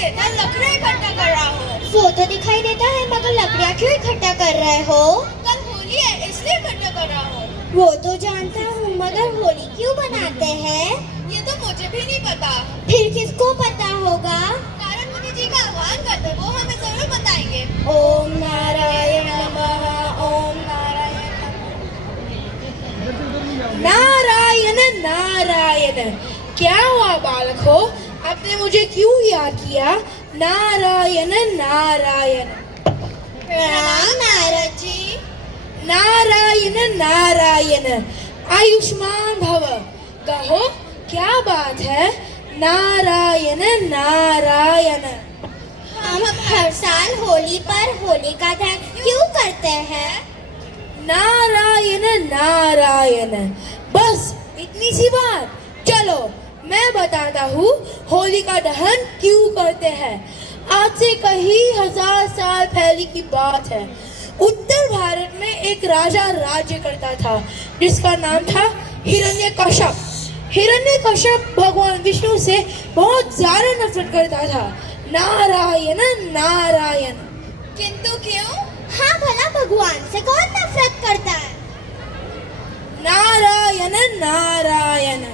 देता लकड़ियाँ इकट्ठा कर रहा हो। वो तो दिखाई देता है, मगर लकड़ियाँ क्यों इकट्ठा कर रहे हो? कल होली है इसलिए इकट्ठा कर रहा हो। वो तो जानता हूँ, मगर होली क्यों बनाते हैं? ये तो मुझे भी नहीं पता। फिर किसको पता होगा? नारद मुनि जी का आह्वान करते, वो हमें जरूर बताएंगे। ओम नारायण नमः, ओम नारायण नारायण नारायण। क्या हुआ बालक हो, आपने मुझे क्यों याद किया? नारायण नारायण। प्रणाम नारद जी। नारायण नारायण, आयुष्मान भव। कहो क्या बात है? नारायण नारायण। हम हर साल होली पर होलिका दहन क्यों करते हैं? नारायण नारायण, बस इतनी सी बात। चलो मैं बताता हूँ होलिका दहन क्यों करते हैं। आज से कई हजार साल पहले की बात है। उत्तर भारत में एक राजा राज्य करता था जिसका नाम था हिरण्यकश्यप। हिरण्यकश्यप भगवान विष्णु से बहुत ज्यादा नफरत करता था। नारायण नारायण। किंतु क्यों? हाँ, भला भगवान से कौन नफरत करता है? नारायण नारायण।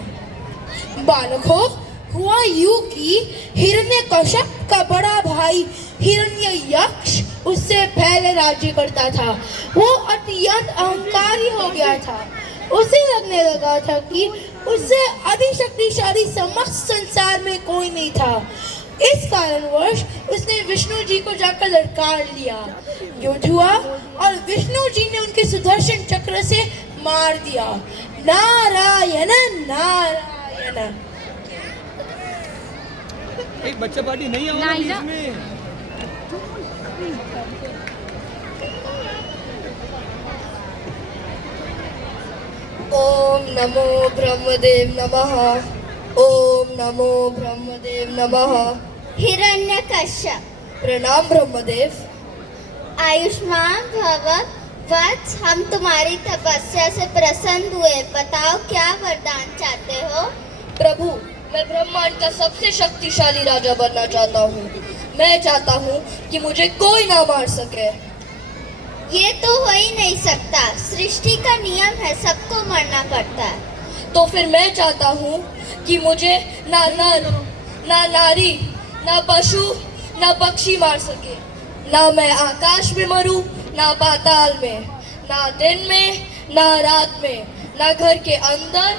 बालकों, हुआ यूं कि हिरण्यकश्यप का बड़ा भाई हिरण्ययक्ष उससे पहले राज्य करता था। वो अत्यंत अहंकारी हो गया था। उसे लगने लगा था कि उससे अधिक शक्तिशाली समस्त संसार में कोई नहीं था। इस कारणवश उसने विष्णु जी को जाकर ललकार लिया। युद्ध हुआ और विष्णु जी ने उनके सुदर्शन चक्र से मार दिया। नारायण नारायण। एक बच्चा पार्टी नहीं आओ इसमें। ओम नमो ब्रह्मदेव नमः। ओम नमो ब्रह्मदेव नमः। हिरण्यकश्यप। प्रणाम ब्रह्मदेव। आयुष्मान भव। वत्स, हम तुम्हारी तपस्या से प्रसन्न हुए। बताओ क्या वरदान चाहते हो? प्रभु, मैं ब्रह्मांड का सबसे शक्तिशाली राजा बनना चाहता हूँ। मैं चाहता हूँ कि मुझे कोई ना मार सके। ये तो हो ही नहीं सकता। सृष्टि का नियम है, सबको मरना पड़ता है। तो फिर मैं चाहता हूँ कि मुझे ना नर, ना नारी, ना पशु, ना पक्षी मार सके। ना मैं आकाश में मरूं, ना पाताल में, ना दिन में, ना रात में, ना घर के अंदर,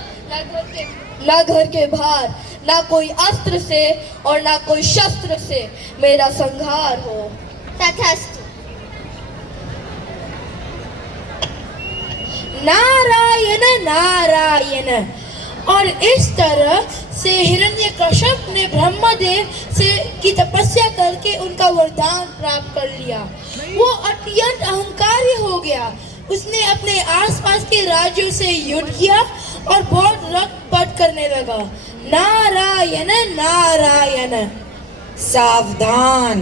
ना घर के बाहर, ना कोई अस्त्र से और ना कोई शस्त्र से मेरा संहार हो। तथास्तु। नारायण नारायण। और इस तरह से हिरण्यकश्यप ने ब्रह्मदेव से की तपस्या करके उनका वरदान प्राप्त कर लिया। वो अत्यंत अहंकारी हो गया। उसने अपने आसपास के राज्यों से युद्ध किया और बहुत रक्तपात करने लगा। नारायण नारायण। सावधान,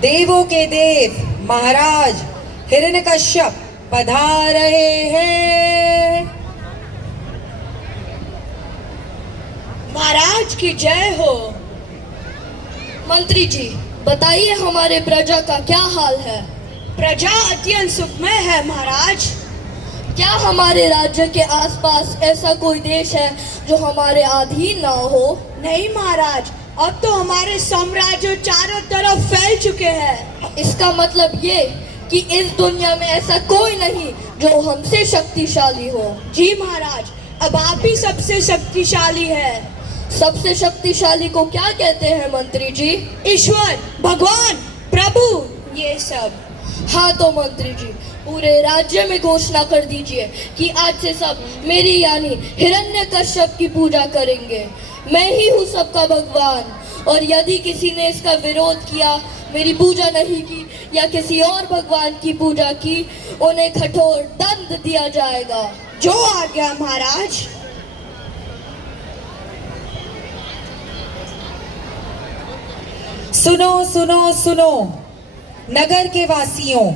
देवों के देव महाराज हिरण्यकश्यप पधार रहे हैं। महाराज की जय हो। मंत्री जी, बताइए हमारे प्रजा का क्या हाल है? प्रजा अत्यंत सुखमय है महाराज। क्या हमारे राज्य के आसपास ऐसा कोई देश है जो हमारे अधीन ना हो? नहीं महाराज, अब तो हमारे साम्राज्य चारों तरफ फैल चुके हैं। इसका मतलब ये कि इस दुनिया में ऐसा कोई नहीं जो हमसे शक्तिशाली हो। जी महाराज, अब आप ही सबसे शक्तिशाली है। सबसे शक्तिशाली को क्या कहते हैं मंत्री जी? ईश्वर, भगवान, प्रभु, ये सब। हाँ तो मंत्री जी, पूरे राज्य में घोषणा कर दीजिए कि आज से सब मेरी यानी हिरण्यकश्यप की पूजा करेंगे। मैं ही हूँ सबका भगवान, और यदि किसी ने इसका विरोध किया, मेरी पूजा नहीं की या किसी और भगवान की पूजा की, उन्हें कठोर दंड दिया जाएगा। जो आज्ञा महाराज। सुनो सुनो सुनो, नगर के वासियों,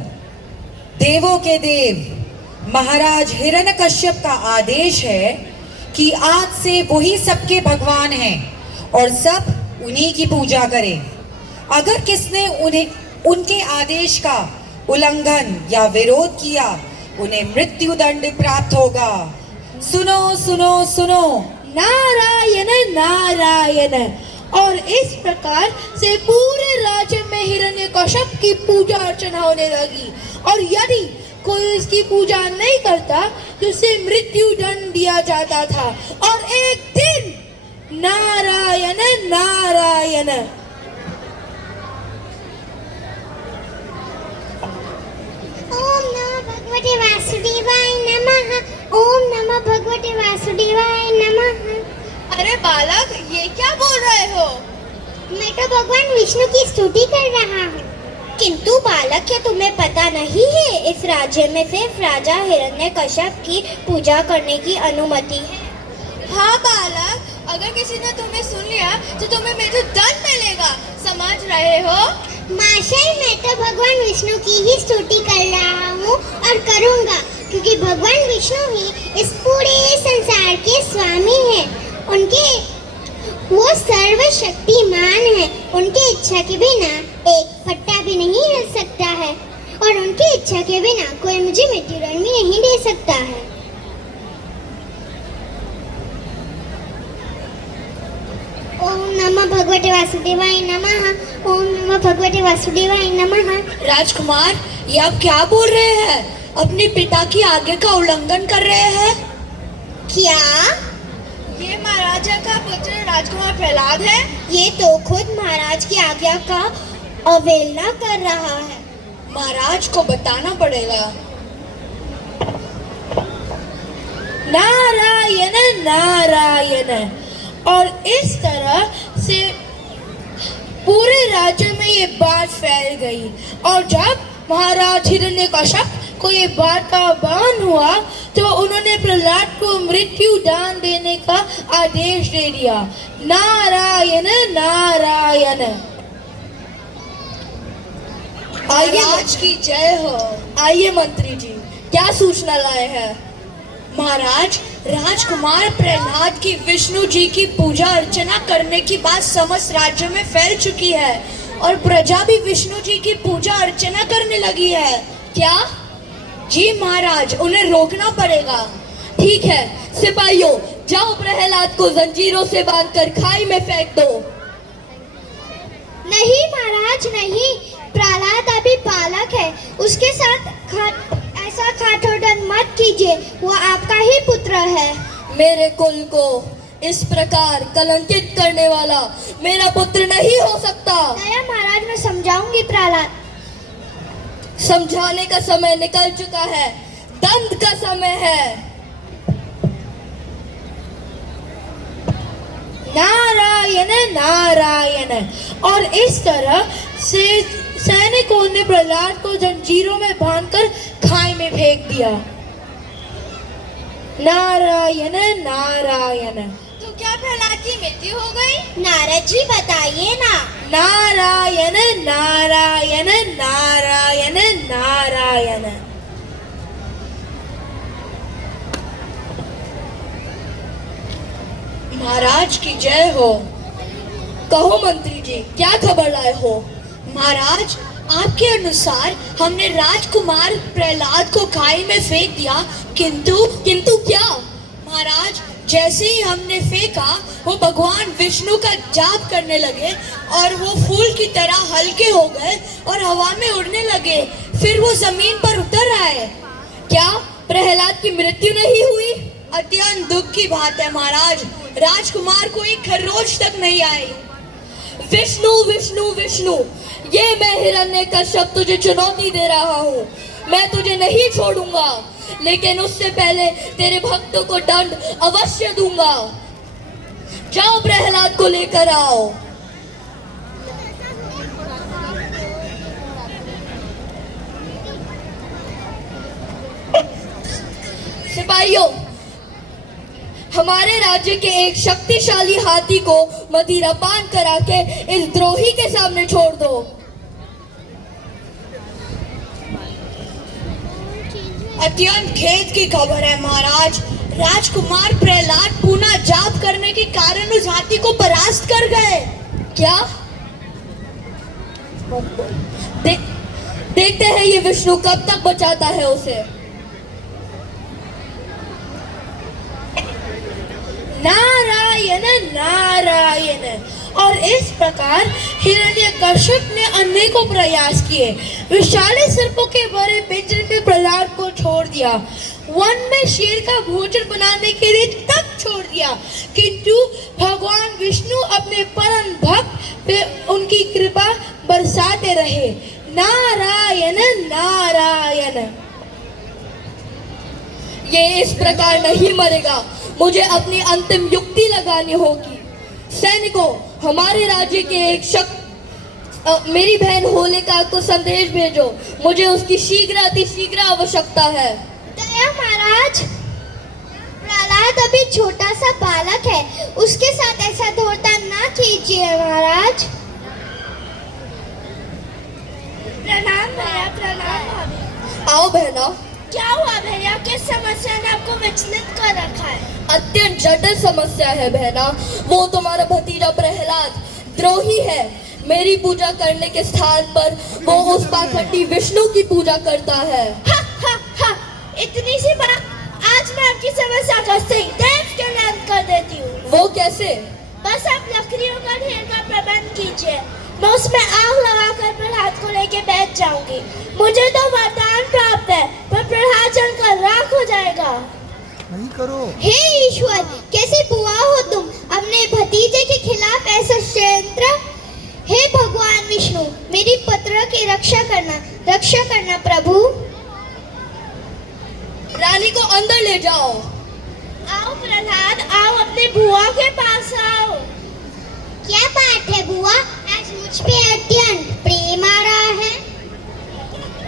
देवों के देव महाराज हिरण्यकश्यप का आदेश है कि आज से वही सबके भगवान हैं और सब उन्हीं की पूजा करें। अगर किसने उन्हें उनके आदेश का उल्लंघन या विरोध किया उन्हें मृत्यु दंड प्राप्त होगा। सुनो सुनो सुनो। नारायण नारायण। और इस प्रकार से पूरे राज्य में हिरण्यकश्यप की पूजा अर्चना होने लगी, और यदि कोई इसकी पूजा नहीं करता तो उसे मृत्यु दंड दिया जाता था। और एक दिन नारायण नारायण। ओम नमः भगवते वासुदेवाय नमः। ओम नमः भगवते वासुदेवाय नमः। अरे बालक, ये क्या बोल रहे हो? मैं तो भगवान विष्णु की स्तुति कर रहा हूँ। किंतु बालक, क्या तुम्हें पता नहीं है इस राज्य में सिर्फ राजा हिरण्यकश्यप की पूजा करने की अनुमति है। हाँ बालक, अगर किसी ने तुम्हें सुन लिया तो तुम्हें मृत्यु दंड मिलेगा, समझ रहे हो? माशाई, मैं तो भगवान विष्णु की ही स्तुति कर रहा हूँ और करूँगा, क्योंकि भगवान विष्णु ही इस पूरे संसार के स्वामी हैं। उनके वो सर्वशक्तिमान है। उनकी इच्छा के बिना एक पत्ता भी नहीं हिल सकता है, और उनकी इच्छा के बिना कोई मुझे मृत्युदंड भी नहीं दे सकता है। ओम नमः भगवते वासुदेवाय नमः। ओम नमः भगवते वासुदेवाय नमः। राजकुमार, ये आप क्या बोल रहे हैं? अपने पिता की आज्ञा का उल्लंघन कर रहे हैं। क्या ये महाराजा का पुत्र राजकुमार प्रहलाद है? ये तो खुद महाराज की आज्ञा का अवहेलना कर रहा है। महाराज को बताना पड़ेगा। नारायण नारायण। और इस तरह से पूरे राज्य में ये बात फैल गई, और जब महाराज हिरण्यकश्यप को ये बात का भान हुआ तो उन्होंने प्रहलाद को मृत्यु दान देने का आदेश दे दिया। नारायण नारायण। महाराज की जय हो। आइए मंत्री जी, क्या सूचना लाए हैं? महाराज, राजकुमार प्रहलाद की विष्णु जी की पूजा अर्चना करने की बात समस्त राज्य में फैल चुकी है, और प्रजा भी विष्णु जी की पूजा अर्चना करने लगी है। क्या? जी महाराज, उन्हें रोकना पड़ेगा। ठीक है सिपाहियों, जाओ प्रहलाद को जंजीरों से बांधकर खाई में फेंक दो। नहीं महाराज, नहीं। प्रहलाद अभी बालक है, उसके साथ ऐसा खाटोदन मत कीजिए। वो आपका ही पुत्र है। मेरे कुल को इस प्रकार कलंकित करने वाला मेरा पुत्र नहीं हो सकता। दया महाराज, मैं समझाऊंगी प्रहलाद। समझाने का समय निकल चुका है, दंड का समय है। नारायण नारायण। और इस तरह से सैनिकों ने प्रहलाद को जंजीरों में बांधकर खाई में फेंक दिया। नारायण नारायण। तो क्या प्रहलाद की मृत्यु हो गई? नारद जी बताइए ना। नारायण नारायण नारायण नारायण। महाराज की जय हो। कहो मंत्री जी, क्या खबर लाए हो? महाराज, आपके अनुसार हमने राजकुमार प्रहलाद को खाई में फेंक दिया, किंतु क्या? महाराज, जैसे ही हमने फेंका वो भगवान विष्णु का जाप करने लगे, और वो फूल की तरह हल्के हो गए और हवा में उड़ने लगे। फिर वो जमीन पर उतर आए। क्या प्रहलाद की मृत्यु नहीं हुई? अत्यंत दुख की बात है महाराज, राजकुमार को एक खरोच तक नहीं आई। विष्णु विष्णु विष्णु, ये मैं हिरण्यकश्यप तुझे चुनौती दे रहा हूँ। मैं तुझे नहीं छोड़ूंगा, लेकिन उससे पहले तेरे भक्तों को दंड अवश्य दूंगा। जाओ प्रहलाद को लेकर आओ। सिपाहियों, हमारे राज्य के एक शक्तिशाली हाथी को मदिरा पान करा के इस द्रोही के सामने छोड़ दो। अत्यंत खेद की खबर है महाराज, राजकुमार प्रहलाद पुनः जाप करने के कारण उस हाथी को परास्त कर गए। क्या? देखते हैं ये विष्णु कब तक बचाता है उसे। नारायण नारायण। और इस प्रकार हिरण्यकश्यप ने अनेकों प्रयास किए, विशाल सर्पों के भरे पिंजरे में प्रहलाद को छोड़ दिया, वन में शेर का भोजन बनाने के लिए तब छोड़ दिया, किंतु भगवान विष्णु अपने परम भक्त पे उनकी कृपा बरसाते रहे। नारायण नारायण। ये इस प्रकार नहीं मरेगा, मुझे अपनी अंतिम युक्ति लगानी होगी। सैनिकों, हमारे राज्य के एक मेरी बहन होलिका को संदेश भेजो, मुझे उसकी शीघ्र अतिशीघ्र आवश्यकता है। दया महाराज, प्रहलाद अभी छोटा सा बालक है, उसके साथ ऐसा धोता ना कीजिए महाराज। प्रणाम भैया, प्रणाम भाभी। आओ बहना। क्या हुआ भैया, किस समस्या ने आपको विचलित कर रखा है? अत्यंत जटिल समस्या है बहना। वो तुम्हारा भतीजा प्रहलाद द्रोही है। मेरी पूजा करने के स्थान पर वो उस पाखंडी विष्णु की पूजा करता है। हा हा हा, इतनी सी बात, आज मैं आपकी समस्या का सही देव के नाम कर देती हूँ। वो कैसे? बस आप लकड़ियों का ढेर का प्रबंध कीजिए, मैं उसमें आग लगाकर प्रहलाद को लेके बैठ जाऊंगी। मुझे तो वरदान प्राप्त है, पर प्रहलाद जलकर राख हो जाएगा। नहीं करो। हे ईश्वर, कैसी बुआ हो तुम, अपने भतीजे के खिलाफ ऐसा षड्यंत्र। हे भगवान विष्णु, मेरी पुत्र की रक्षा करना प्रभु। रानी को अंदर ले जाओ। आओ प्रहलाद, आओ, अपनी बुआ के पास आओ। क्या बात है बुआ, आज मुझ पे अत्यंत प्रेम आ रहा है।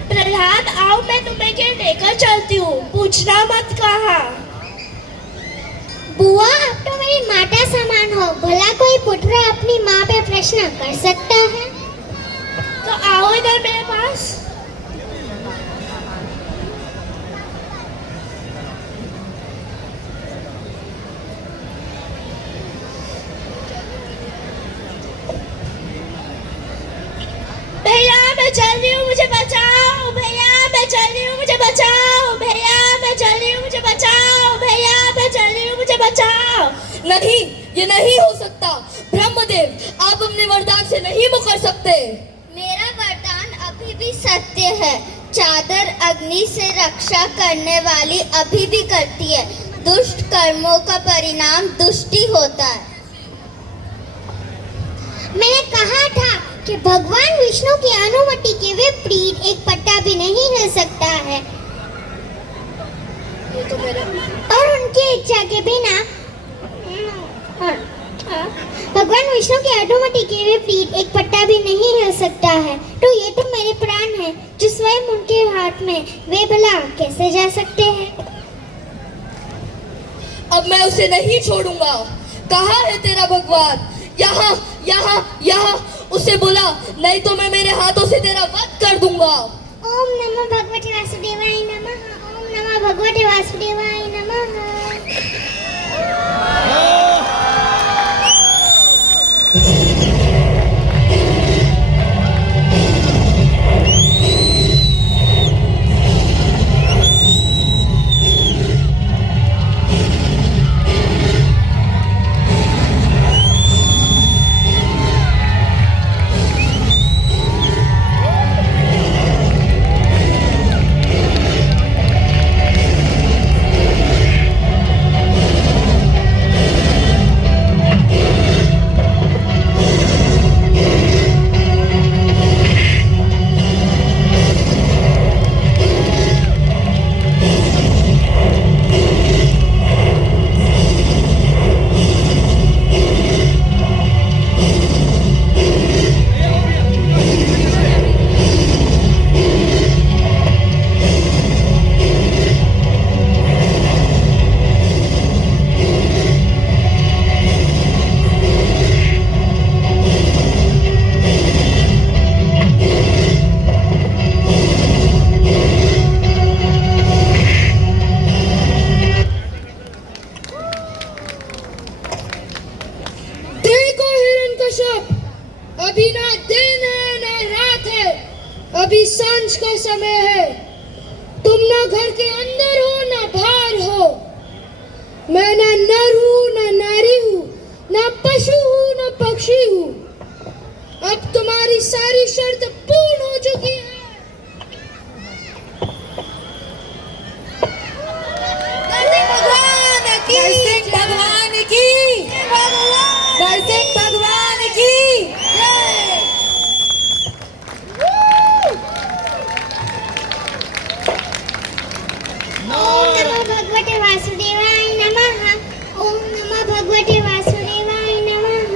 प्रहलाद आओ, मैं तुम्हें के लेकर चलती हूँ, पूछना मत कहाँ। बुआ, आप तो मेरी माता समान हो, भला कोई पुत्र अपनी माँ पे प्रश्न कर सकता है? तो आओ इधर मेरे पास। भैया मैं चल रही हूँ, मुझे बचाओ। भैया मैं चल रही हूँ, मुझे बचाओ। भैया मैं चल रही हूँ, मुझे बचाओ। भैया मैं चल रही हूँ, मुझे बचाओ। नहीं, ये नहीं हो सकता। ब्रह्मदेव, आप अपने वरदान से नहीं मुकर सकते। मेरा वरदान अभी भी सत्य है। चादर अग्नि से रक्षा करने वाली अभी भी करती है। दुष्ट कर्मों का परिणाम दुष्टि होता है। मैंने कहा था कि भगवान विष्णु की अनुमति के विपरीत एक पत्ता भी नहीं हिल सकता है, और उनकी इच्छा के बिना भगवान विष्णु की अनुमति के विपरीत एक पत्ता भी नहीं हिल सकता है। तो ये तो मेरे प्राण हैं, जो स्वयं उनके हाथ में, वे भला कैसे जा सकते हैं? अब मैं उसे नहीं छोड़ूंगा। कहाँ है तेरा भगवान? यहाँ यहाँ यहाँ, उसे बुला, नहीं तो मैं मेरे हाथों से तेरा वध कर दूंगा। ओम नमः भगवते वासुदेवाय नमः। ओम नमः भगवते वासुदेवाय नमः। अभी ना दिन है ना रात अभी सांझ का समय है, तुम ना घर के अंदर हो ना बाहर हो। मैं ना नर हूँ ना नारी हूँ, ना पशु हूँ ना पक्षी हूँ। अब तुम्हारी सारी शर्त पूर्ण हो चुकी है। भगवान की नरसिंह भगवान की ओम नमो भगवते वासुदेवाय नमः। ओम नमो भगवते वासुदेवाय नमः।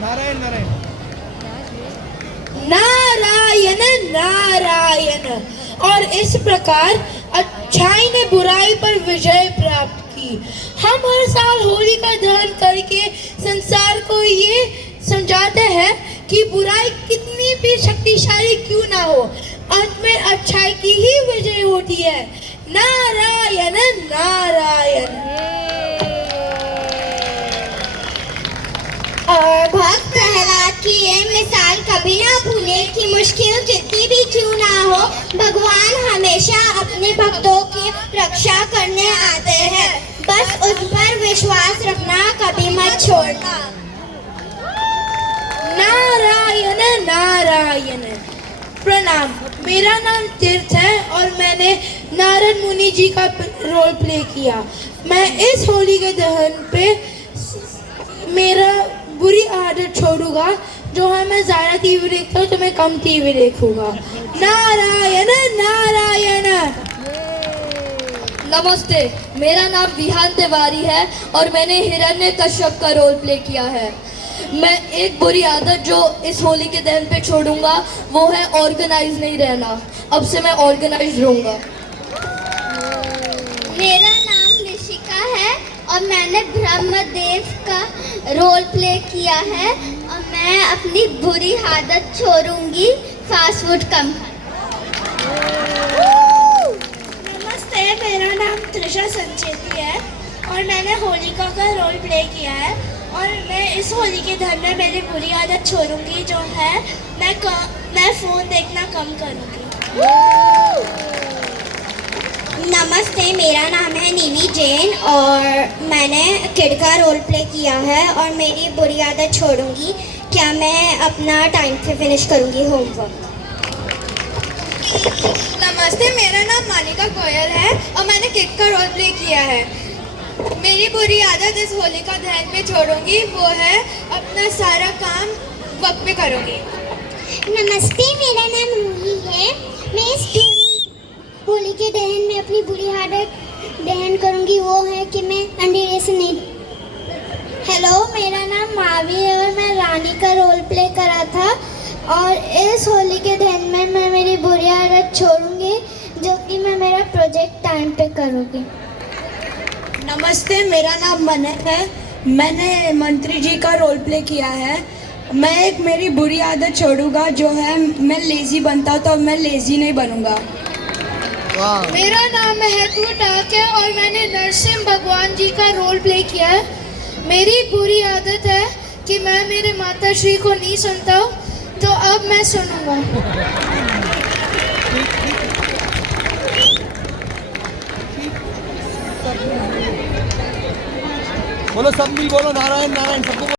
नारायण नारायण। नारायण नारायण। और इस प्रकार अच्छाई ने बुराई पर विजय प्राप्त की। हम हर साल होली का दहन करके संसार को ये समझाते हैं कि बुराई कितनी भी शक्तिशाली क्यों ना हो, अंत में अच्छाई की ही विजय होती है। नारायण नारायण। और भक्त प्रहलाद की ये मिसाल कभी ना भूले कि मुश्किल जितनी भी क्यों ना हो, भगवान हमेशा अपने भक्तों की रक्षा करने आते हैं। बस उस पर विश्वास रखना, कभी मत छोड़ना। नारायण नारायण। प्रणाम, मेरा नाम तीर्थ है और मैंने नारद मुनि जी का रोल प्ले किया। मैं इस होली के दहन पे मेरा बुरी आदत छोड़ूंगा, जो है मैं ज़्यादा टीवी देखता हूँ तो मैं कम टीवी देखूंगा। नारायण नारायण। नमस्ते, मेरा नाम विहान तिवारी है और मैंने हिरण्यकश्यप का रोल प्ले किया है। मैं एक बुरी आदत जो इस होली के दहन पे छोड़ूंगा वो है ऑर्गेनाइज नहीं रहना। अब से मैं ऑर्गेनाइज रहूंगा। मेरा नाम ऋषिका है और मैंने ब्रह्मदेव का रोल प्ले किया है और मैं अपनी बुरी आदत छोड़ूंगी, फास्ट फूड कम नमस्ते, मेरा नाम त्रिशा संचेती है और मैंने होलिका का रोल प्ले किया है और मैं इस होली के दहन में मेरी बुरी आदत छोड़ूंगी, जो है मैं फ़ोन देखना कम करूंगी। नमस्ते, मेरा नाम है नीवी जैन और मैंने किड का रोल प्ले किया है और मेरी बुरी आदत छोड़ूंगी। क्या मैं अपना टाइम पे फिनिश करूंगी होमवर्क। नमस्ते, मेरा नाम मानिका गोयल है और मैंने किड का रोल प्ले किया है। मेरी बुरी आदत इस होलिका दहन में छोड़ूंगी, वो है अपना सारा काम वक्त पे करूंगी। नमस्ते, मेरा नाम रूही है। मैं इस होली के दहन में अपनी बुरी आदत दहन करूंगी, वो है कि मैं अंधेरे से नहीं। हेलो, मेरा नाम मावी है और मैं रानी का रोल प्ले करा था और इस होली के दहन में मैं मेरी बुरी आदत छोड़ूंगी, जो कि मैं मेरा प्रोजेक्ट टाइम पे करूंगी। नमस्ते, मेरा नाम मनन है। मैंने मंत्री जी का रोल प्ले किया है। मैं एक मेरी बुरी आदत छोड़ूंगा, जो है मैं लेज़ी बनता तो मैं लेज़ी नहीं बनूंगा। मेरा नाम महत्व टाक है और मैंने नरसिंह भगवान जी का रोल प्ले किया है। मेरी बुरी आदत है कि मैं मेरे माता श्री को नहीं सुनता हूँ, तो अब मैं सुनूंगा। बोलो सब मिल बोलो नारायण नारायण सबको।